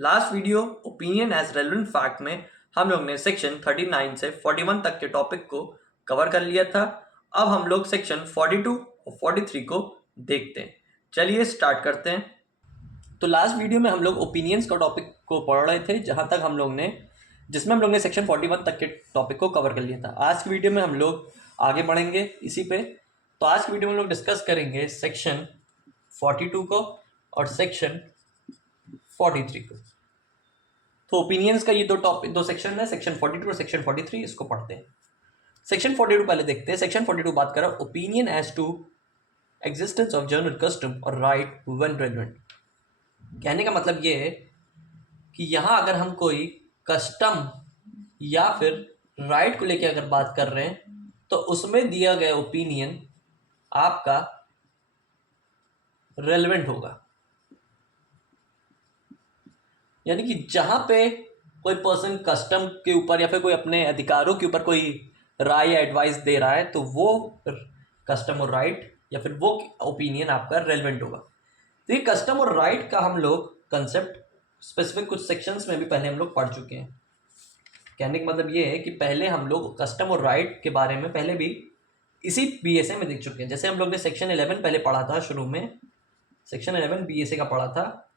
Last video opinion as relevant fact में हम लोग ने सेक्शन 39 से 41 तक के टॉपिक को कवर कर लिया था। अब हम लोग सेक्शन 42 और 43 को देखते हैं। चलिए स्टार्ट करते हैं। तो लास्ट वीडियो में हम लोग ओपिनियंस का टॉपिक को पढ़ रहे थे, जिसमें हम लोग ने सेक्शन 41 तक के टॉपिक को कवर कर लिया था। आज की वीडियो में हम लोग आगे बढ़ेंगे इसी पे। तो आज की वीडियो में हम लोग डिस्कस करेंगे सेक्शन 42 को और सेक्शन 43 को। तो ओपिनियंस का ये दो सेक्शन है, सेक्शन 42 और सेक्शन 43। इसको पढ़ते हैं। सेक्शन 42 पहले देखते हैं। सेक्शन 42 बात कर रहा है opinion as to existence of general custom और राइट व्हेन रेलेवेंट। कहने का मतलब ये है कि यहाँ अगर हम कोई कस्टम या फिर राइट को लेके अगर बात कर रहे हैं तो उसमें दिया गया ओपिनियन आपका रेलेवेंट होगा। यानी कि जहां पे कोई पर्सन कस्टम के ऊपर या फिर कोई अपने अधिकारों के ऊपर कोई राय या एडवाइस दे रहा है तो वो कस्टम और राइट या फिर वो ओपिनियन आपका रेलेवेंट होगा। तो ये कस्टम और राइट का हम लोग कंसेप्ट स्पेसिफिक कुछ सेक्शंस में भी पहले हम लोग पढ़ चुके हैं। कहने का मतलब ये है कि पहले हम लोग कस्टम और राइट के बारे में पहले भी इसी बीएसए में देख चुके हैं। जैसे हम लोग ने सेक्शन 11 पहले पढ़ा था, शुरू में सेक्शन 11 बीएसए का पढ़ा था,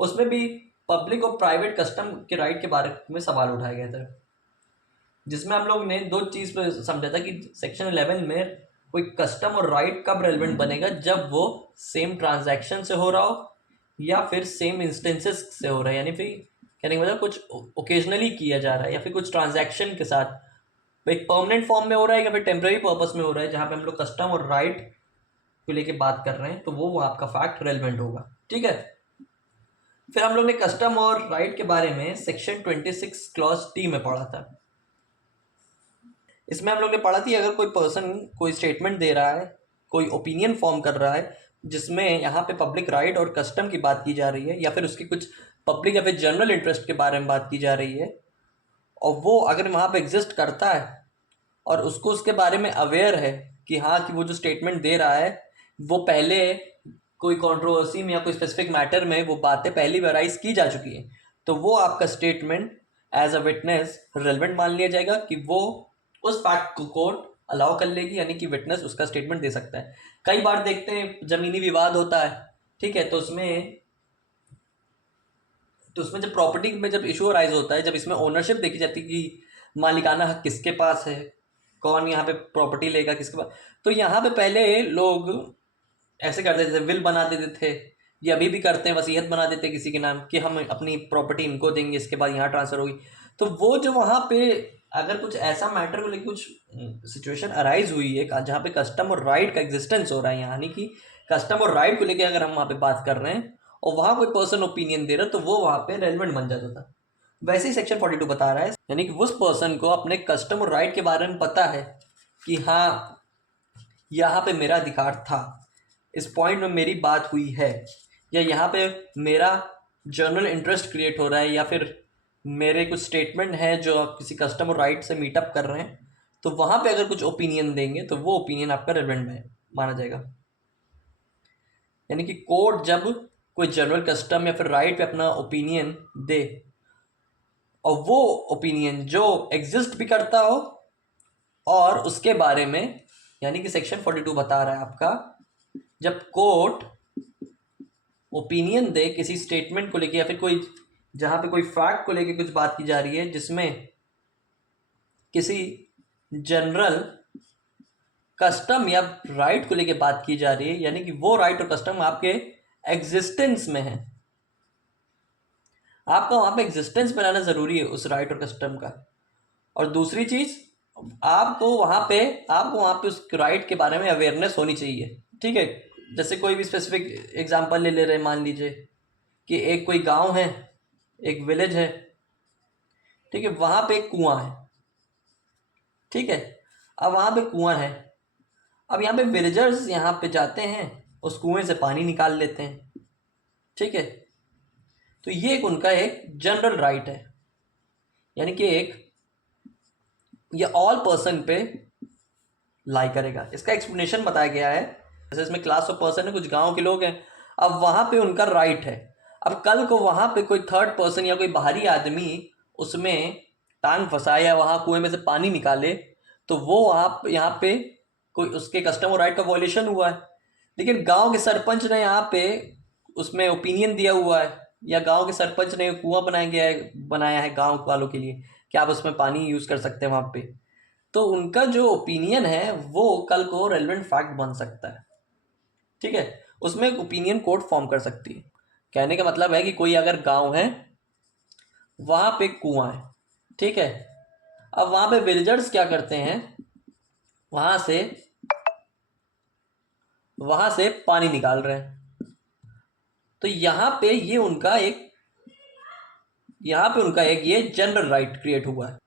उसमें भी पब्लिक और प्राइवेट कस्टम के राइट के बारे में सवाल उठाया गया था, जिसमें हम लोग ने दो चीज़ पे समझा था कि सेक्शन 11 में कोई कस्टम और राइट कब रेलेवेंट बनेगा, जब वो सेम ट्रांजैक्शन से हो रहा हो या फिर सेम इंस्टेंसेस से हो रहा है। यानी फिर कहने का मतलब कुछ ओकेजनली किया जा रहा है या फिर कुछ ट्रांजैक्शन के साथ एक परमानेंट फॉर्म में हो रहा है या फिर टेम्प्रेरी पर्पस में हो रहा है, जहाँ पे हम लोग कस्टम और राइट को लेके बात कर रहे हैं, तो वो आपका फैक्ट रेलेवेंट होगा। ठीक है। फिर हम लोग ने कस्टम और राइट के बारे में सेक्शन 26 क्लॉज टी में पढ़ा था। इसमें हम लोग ने पढ़ा थी अगर कोई पर्सन कोई स्टेटमेंट दे रहा है, कोई ओपिनियन फॉर्म कर रहा है जिसमें यहाँ पे पब्लिक राइट और कस्टम की बात की जा रही है या फिर उसकी कुछ पब्लिक या फिर जनरल इंटरेस्ट के बारे में बात की जा रही है, और वो अगर वहाँ पे एग्जिस्ट करता है और उसको उसके बारे में अवेयर है कि हाँ कि वो जो स्टेटमेंट दे रहा है वो पहले कोई कंट्रोवर्सी में या कोई स्पेसिफिक मैटर में वो बातें पहली वेराइज की जा चुकी हैं, तो वो आपका statement as a witness relevant मान लिया जाएगा कि वो उस फैक्ट को कोर्ट अलाउ कर लेगी, यानी कि विटनेस उसका स्टेटमेंट दे सकता है। कई बार देखते हैं जमीनी विवाद होता है, ठीक है, तो उसमें जब प्रॉपर्टी में जब इशू अराइज होता है, जब इसमें ओनरशिप देखी जाती है कि मालिकाना हक किसके पास है, कौन यहाँ पे प्रॉपर्टी लेगा किसके पास, तो यहाँ पे पहले लोग ऐसे करते थे, विल बना देते थे या अभी भी करते हैं, वसीयत बना देते हैं किसी के नाम कि हम अपनी प्रॉपर्टी इनको देंगे, इसके बाद यहाँ ट्रांसफर होगी। तो वो जो वहाँ पे अगर कुछ ऐसा मैटर को लेकर कुछ सिचुएशन अराइज हुई है जहाँ पे कस्टम और राइट का एग्जिस्टेंस हो रहा है, यानी कि कस्टम और राइट को लेकर अगर हम वहाँ पे बात कर रहे हैं और वहाँ कोई पर्सन ओपिनियन दे रहा है, तो वो वहाँ पे रेलेवेंट बन जाता था। वैसे ही सेक्शन 42 बता रहा है, यानी कि उस पर्सन को अपने कस्टम और राइट के बारे में पता है कि हाँ यहाँ पे मेरा अधिकार था, इस पॉइंट में मेरी बात हुई है, या यहाँ पे मेरा जर्नल इंटरेस्ट क्रिएट हो रहा है, या फिर मेरे कुछ स्टेटमेंट है जो किसी कस्टम और राइट से मीटअप कर रहे हैं, तो वहाँ पे अगर कुछ ओपिनियन देंगे तो वो ओपिनियन आपका रेलेवेंट माना जाएगा। यानी कि कोर्ट जब कोई जनरल कस्टम या फिर राइट पे अपना ओपिनियन दे और वो ओपिनियन जो एग्जिस्ट भी करता हो और उसके बारे में, यानी कि सेक्शन 42 बता रहा है आपका, जब कोर्ट ओपिनियन दे किसी स्टेटमेंट को लेके या फिर कोई जहाँ पे कोई फैक्ट को लेके कुछ बात की जा रही है जिसमें किसी जनरल कस्टम या राइट को लेके बात की जा रही है, यानी कि वो राइट और कस्टम आपके एग्जिस्टेंस में है, आपका वहाँ पे एग्जिस्टेंस बनाना ज़रूरी है उस राइट और कस्टम का। और दूसरी चीज़, आपको वहाँ पे उस राइट के बारे में अवेयरनेस होनी चाहिए। ठीक है। जैसे कोई भी स्पेसिफिक एग्जांपल ले रहे हैं, मान लीजिए कि एक कोई गांव है, एक विलेज है, ठीक है, वहाँ पे एक कुआं है, ठीक है। अब वहाँ पे कुआं है, अब यहाँ पे विलेजर्स यहाँ पे जाते हैं, उस कुएं से पानी निकाल लेते हैं, ठीक है। तो ये उनका एक जनरल राइट है, यानी कि ये ऑल पर्सन पे लाई करेगा। इसका एक्सप्लेनेशन बताया गया है, जैसे इसमें क्लास ऑफ पर्सन है, कुछ गांव के लोग हैं, अब वहाँ पे उनका राइट है। अब कल को वहाँ पे कोई थर्ड पर्सन या कोई बाहरी आदमी उसमें टांग फंसाए या वहाँ कुएं में से पानी निकाले, तो वो वहाँ यहाँ पे कोई उसके कस्टमर राइट का वॉयलेशन हुआ है। लेकिन गांव के सरपंच ने यहाँ पे उसमें ओपिनियन दिया हुआ है, या गांव के सरपंच ने कुआं बनाया है गांव वालों के लिए कि आप उसमें पानी यूज़ कर सकते हैं वहाँ पे, तो उनका जो ओपिनियन है वो कल को रेलेवेंट फैक्ट बन सकता है। ठीक है, उसमें एक ओपिनियन कोड फॉर्म कर सकती है। कहने का मतलब है कि कोई अगर गांव है, वहाँ पे कुआं है, ठीक है, अब वहाँ पे विलेजर्स क्या करते हैं, वहाँ से पानी निकाल रहे हैं। तो यहाँ पे उनका एक ये जनरल राइट क्रिएट हुआ है।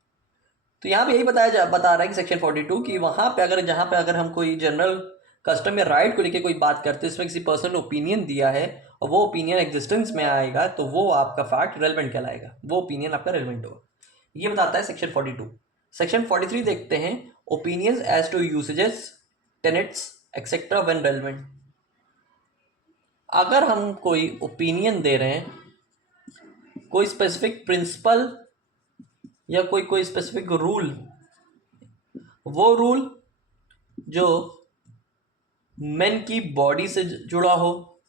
तो यहाँ पे यही बता रहा है कि सेक्शन 42 कि वहाँ पे जहाँ पे अगर हम कोई जनरल कस्टम या राइट को लेके कोई बात करते हैं, इसमें किसी पर्सन ने ओपिनियन दिया है और वो ओपिनियन एग्जिस्टेंस में आएगा, तो वो आपका फैक्ट रेलेवेंट कहलाएगा, वो ओपिनियन आपका रेलेवेंट होगा। ये बताता है सेक्शन 42। सेक्शन 43 देखते हैं, opinions as to usages, tenets etcetera when relevant. अगर हम कोई ओपिनियन दे रहे हैं, कोई स्पेसिफिक प्रिंसिपल या कोई स्पेसिफिक रूल, वो रूल जो मेन की बॉडी से जुड़ा हो,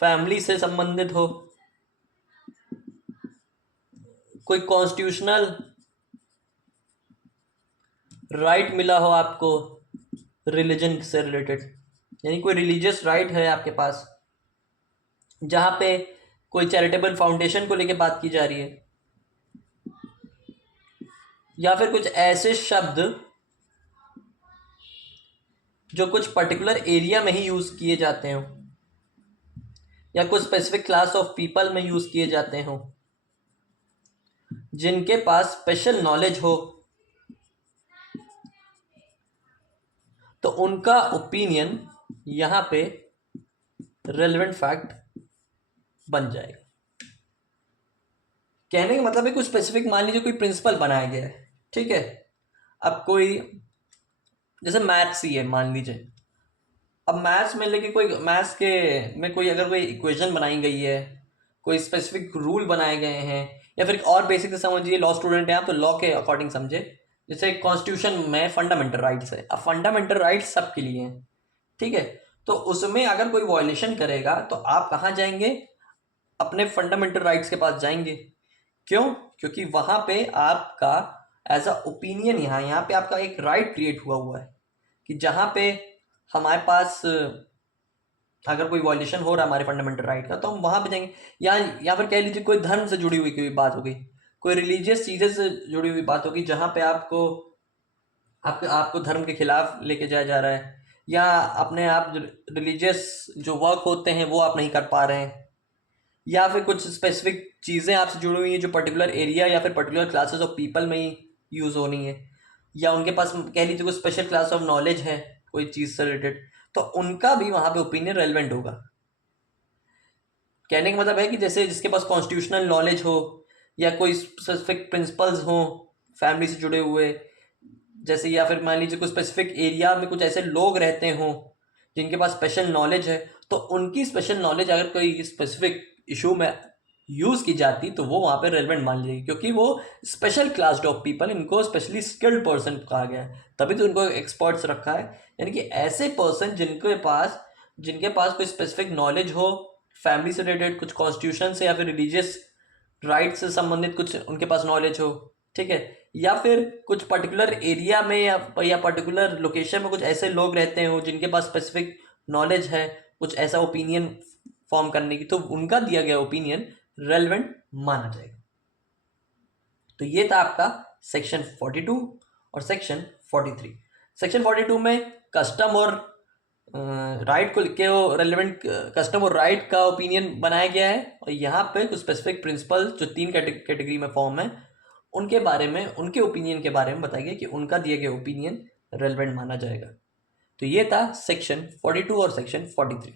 फैमिली से संबंधित हो, कोई कॉन्स्टिट्यूशनल राइट मिला हो आपको रिलीजन से रिलेटेड, यानी कोई रिलीजियस राइट है आपके पास, जहाँ पे कोई चैरिटेबल फाउंडेशन को लेके बात की जा रही है, या फिर कुछ ऐसे शब्द जो कुछ पर्टिकुलर एरिया में ही यूज़ किए जाते हो, या कुछ स्पेसिफिक क्लास ऑफ पीपल में यूज़ किए जाते हो, जिनके पास स्पेशल नॉलेज हो, तो उनका ओपिनियन यहाँ पे रेलेवेंट फैक्ट बन जाएगा। कहने का मतलब है कुछ स्पेसिफिक, मान लीजिए कोई प्रिंसिपल बनाया गया है, ठीक है, अब कोई जैसे मैथ्स ही है मान लीजिए, अब मैथ्स में लेके मैथ्स के में कोई अगर कोई इक्वेशन बनाई गई है, कोई स्पेसिफिक रूल बनाए गए हैं, या फिर और बेसिक से समझिए, लॉ स्टूडेंट हैं आप तो लॉ के अकॉर्डिंग समझे, जैसे कॉन्स्टिट्यूशन में फंडामेंटल राइट्स है, अब फंडामेंटल राइट्स सबके लिए हैं, ठीक है, तो उसमें अगर कोई वायलेशन करेगा तो आप कहाँ जाएंगे, अपने फंडामेंटल राइट्स के पास जाएंगे। क्यों? क्योंकि वहाँ पे आपका एज अ ओपिनियन यहाँ पे आपका एक राइट क्रिएट हुआ है कि जहाँ पे हमारे पास अगर कोई वॉयलेशन हो रहा है हमारे फंडामेंटल राइट का, तो हम वहाँ पे जाएंगे। या फिर कह लीजिए कोई धर्म से जुड़ी हुई कोई बात हो गई, कोई रिलीजियस चीज़ें से जुड़ी हुई बात होगी, जहाँ पे आपको धर्म के खिलाफ लेके जाया जा रहा है, या अपने आप रिलीजियस जो वर्क होते हैं वो आप नहीं कर पा रहे हैं, या फिर कुछ स्पेसिफिक चीज़ें आपसे जुड़ी हुई हैं जो पर्टिकुलर एरिया या फिर पर्टिकुलर क्लासेस ऑफ पीपल में ही यूज़ होनी है, या उनके पास कह लीजिए कोई स्पेशल क्लास ऑफ नॉलेज है कोई चीज़ से रिलेटेड, तो उनका भी वहाँ पे ओपिनियन रेलेवेंट होगा। कहने का मतलब है कि जैसे जिसके पास कॉन्स्टिट्यूशनल नॉलेज हो, या कोई स्पेसिफिक प्रिंसिपल्स हो फैमिली से जुड़े हुए, जैसे, या फिर मान लीजिए कोई स्पेसिफिक एरिया में कुछ ऐसे लोग रहते हों जिनके पास स्पेशल नॉलेज है, तो उनकी स्पेशल नॉलेज अगर कोई स्पेसिफिक इशू में यूज़ की जाती तो वो वहाँ पे रेलेवेंट मान ली जाएगी, क्योंकि वो स्पेशल क्लास ऑफ पीपल, इनको स्पेशली स्किल्ड पर्सन कहा गया है, तभी तो इनको एक्सपर्ट्स रखा है। यानी कि ऐसे पर्सन जिनके पास कोई स्पेसिफिक नॉलेज हो, फैमिली से रिलेटेड, कुछ कॉन्स्टिट्यूशन से या फिर रिलीजियस राइट से संबंधित कुछ उनके पास नॉलेज हो, ठीक है, या फिर कुछ पर्टिकुलर एरिया में या पर्टिकुलर लोकेशन में कुछ ऐसे लोग रहते हो जिनके पास स्पेसिफिक नॉलेज है कुछ ऐसा ओपिनियन फॉर्म करने की, तो उनका दिया गया ओपिनियन रेलेवेंट माना जाएगा। तो ये था आपका सेक्शन 42 और सेक्शन 43। सेक्शन 42 में कस्टम और राइट को लेके वो रेलेवेंट कस्टम और राइट का ओपिनियन बनाया गया है, और यहाँ पे कुछ स्पेसिफिक प्रिंसिपल जो 3 कैटेगरी में फॉर्म है उनके बारे में, उनके ओपिनियन के बारे में बताया गया कि उनका दिए गए ओपिनियन रेलेवेंट माना जाएगा। तो ये था सेक्शन 42 और सेक्शन 43।